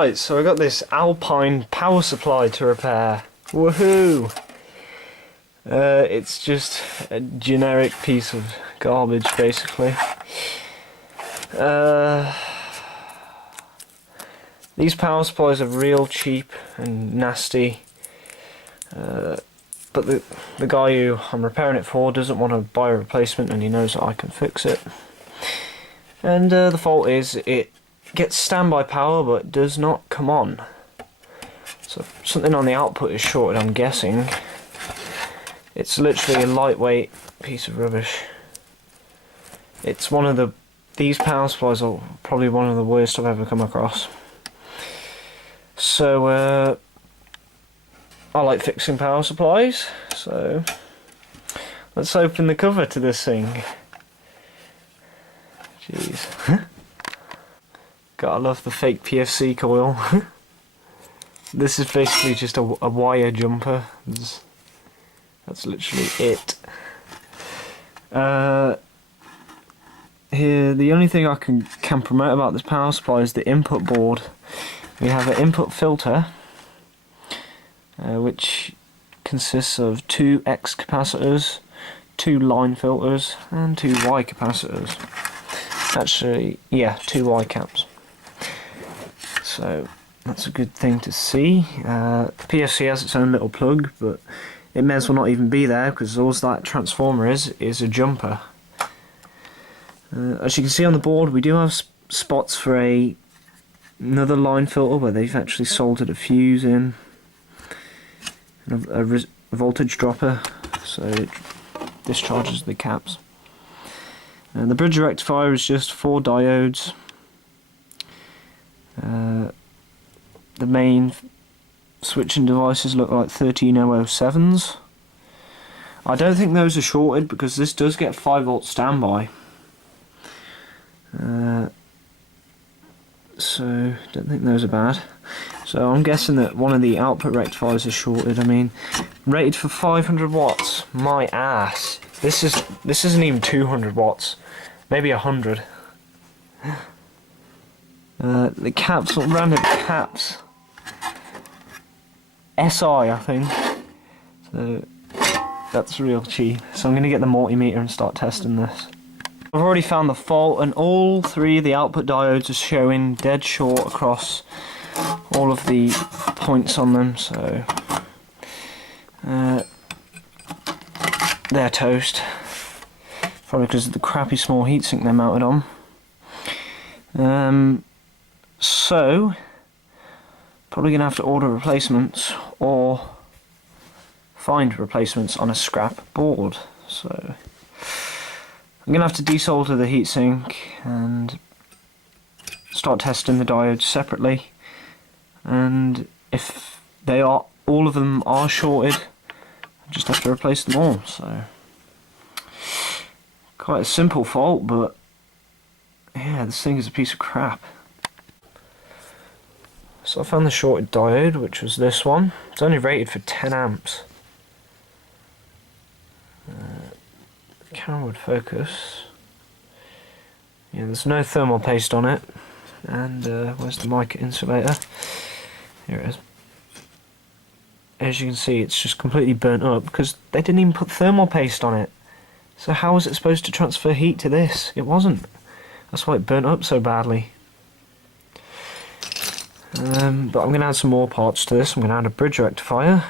Right, so I got this Alpine power supply to repair. Woohoo! It's just a generic piece of garbage, basically. These power supplies are real cheap and nasty. But the guy who I'm repairing it for doesn't want to buy a replacement, and he knows that I can fix it. And the fault is it gets standby power but it does not come on. So something on the output is shorted, I'm guessing. It's literally a lightweight piece of rubbish. It's one of these power supplies are probably one of the worst I've ever come across. So I like fixing power supplies, so let's open the cover to this thing. Jeez. Gotta love the fake PFC coil. This is basically just a wire jumper. That's literally it. Here, the only thing I can promote about this power supply is the input board. We have an input filter, which consists of 2 X capacitors, 2 line filters, and 2 Y capacitors. Actually, yeah, 2 Y caps. So that's a good thing to see. PFC has its own little plug, but it may as well not even be there because all that transformer is a jumper. As you can see on the board, we do have spots for another line filter where they've actually soldered a fuse in, and a voltage dropper, so it discharges the caps. And the bridge rectifier is just 4 diodes. The main switching devices look like 13007s. I don't think those are shorted because this does get 5V standby. So don't think those are bad. So I'm guessing that one of the output rectifiers is shorted. I mean, rated for 500 watts. My ass. This isn't even 200 watts. Maybe 100. The caps, what random caps? SI, I think. So that's real cheap. So I'm going to get the multimeter and start testing this. I've already found the fault, and all 3 of the output diodes are showing dead short across all of the points on them. So they're toast. Probably because of the crappy small heatsink they're mounted on. So probably going to have to order replacements or find replacements on a scrap board. So I'm going to have to desolder the heatsink and start testing the diodes separately, and if they are, all of them are shorted, I just have to replace them all. So quite a simple fault, but yeah, this thing is a piece of crap. So I found the shorted diode, which was this one. It's only rated for 10 amps. The camera would focus. Yeah, there's no thermal paste on it. And where's the mic insulator? Here it is. As you can see, it's just completely burnt up because they didn't even put thermal paste on it. So how was it supposed to transfer heat to this? It wasn't. That's why it burnt up so badly. But I'm going to add some more parts to this. I'm going to add a bridge rectifier.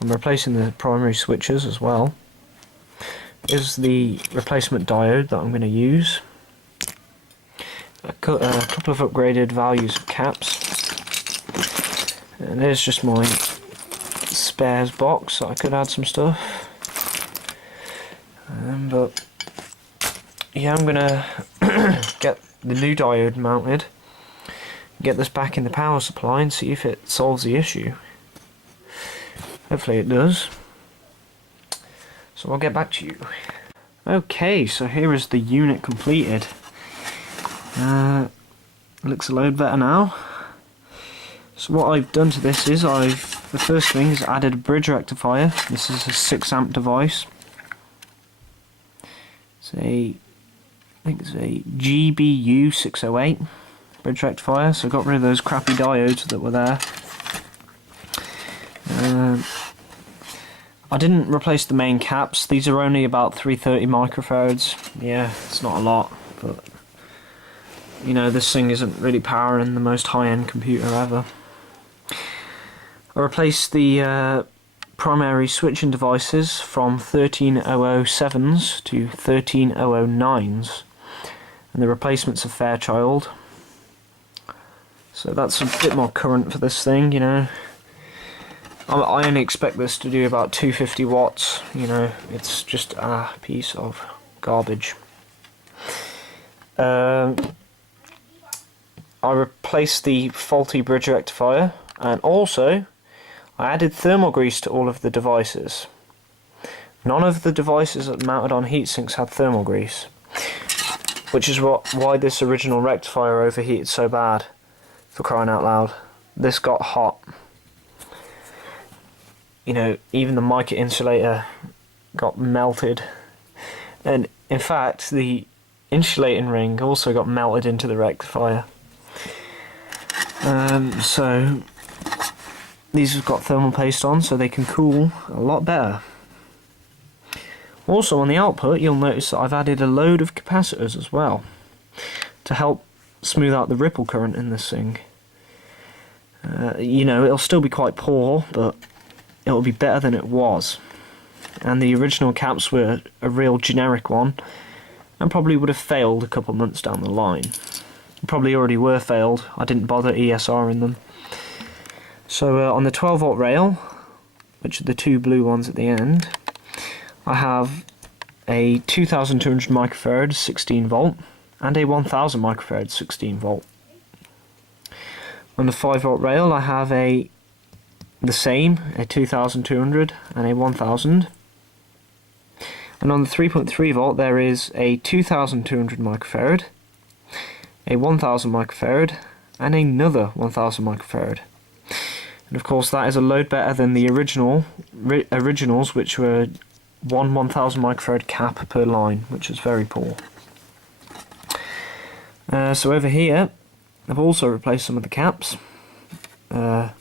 I'm replacing the primary switches as well. Is the replacement diode that I'm going to use. A couple of upgraded values of caps. And there's just my spares box, so I could add some stuff. But yeah, I'm going to get the new diode mounted. Get this back in the power supply and see if it solves the issue. Hopefully it does. So I'll get back to you. Okay, so here is the unit completed. Looks a load better now. So what I've done to this is the first thing is added a bridge rectifier. This is a 6 amp device. I think it's a GBU 608. bridge rectifier, so I got rid of those crappy diodes that were there. I didn't replace the main caps. These are only about 330 microfarads. Yeah, it's not a lot, but you know, this thing isn't really powering the most high-end computer ever. I replaced the primary switching devices from 13007s to 13009s, and the replacements of Fairchild. So that's a bit more current for this thing, you know. I only expect this to do about 250 watts, you know, it's just a piece of garbage. I replaced the faulty bridge rectifier, and also I added thermal grease to all of the devices. None of the devices that mounted on heatsinks had thermal grease, which is why this original rectifier overheated so bad, for crying out loud. This got hot. You know, even the mica insulator got melted, and in fact the insulating ring also got melted into the rectifier. So these have got thermal paste on so they can cool a lot better. Also on the output you'll notice that I've added a load of capacitors as well to help smooth out the ripple current in this thing. You know, it'll still be quite poor, but it'll be better than it was. And the original caps were a real generic one and probably would have failed a couple months down the line. Probably already were failed. I didn't bother ESRing them. So on the 12 volt rail, which are the two blue ones at the end, I have a 2200 microfarad 16 volt and a 1000 microfarad 16 volt. On the 5 volt rail I have the same, a 2200 and a 1000. And on the 3.3 volt there is a 2200 microfarad, a 1000 microfarad and another 1000 microfarad. And of course that is a load better than the originals, which were 1000 microfarad cap per line, which was very poor. So over here I've also replaced some of the caps. That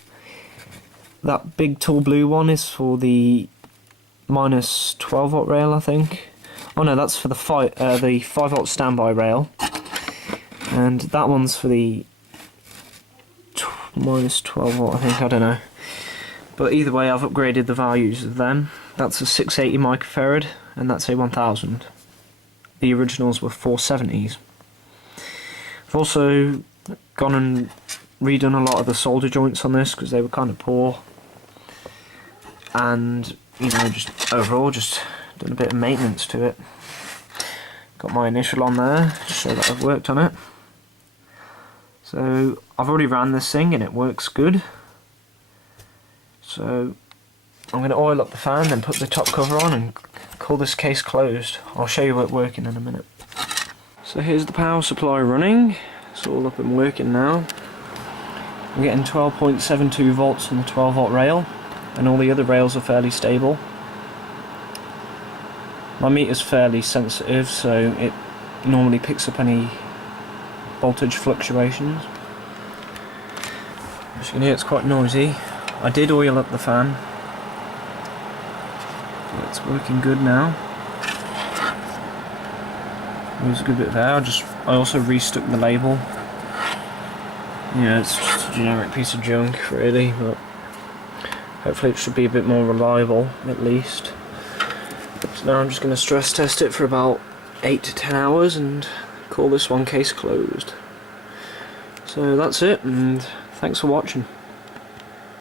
big tall blue one is for the minus 12 volt rail, I think. Oh no, that's for the 5 volt standby rail. And that one's for the minus 12 volt, I think, I don't know. But either way, I've upgraded the values of them. That's a 680 microfarad, and that's a 1000. The originals were 470s. I've also gone and redone a lot of the solder joints on this because they were kind of poor. And, you know, just overall, just done a bit of maintenance to it. Got my initial on there to show that I've worked on it. So I've already ran this thing and it works good. So I'm going to oil up the fan, then put the top cover on and call this case closed. I'll show you it working in a minute. So here's the power supply running. It's all up and working now. I'm getting 12.72 volts on the 12 volt rail, and all the other rails are fairly stable. My meter's fairly sensitive, so it normally picks up any voltage fluctuations. As you can hear, it's quite noisy. I did oil up the fan. So it's working good now. There's a good bit there. I also restuck the label. Yeah, it's just a generic piece of junk, really, but hopefully it should be a bit more reliable, at least. So now I'm just going to stress test it for about 8 to 10 hours and call this one case closed. So that's it, and thanks for watching.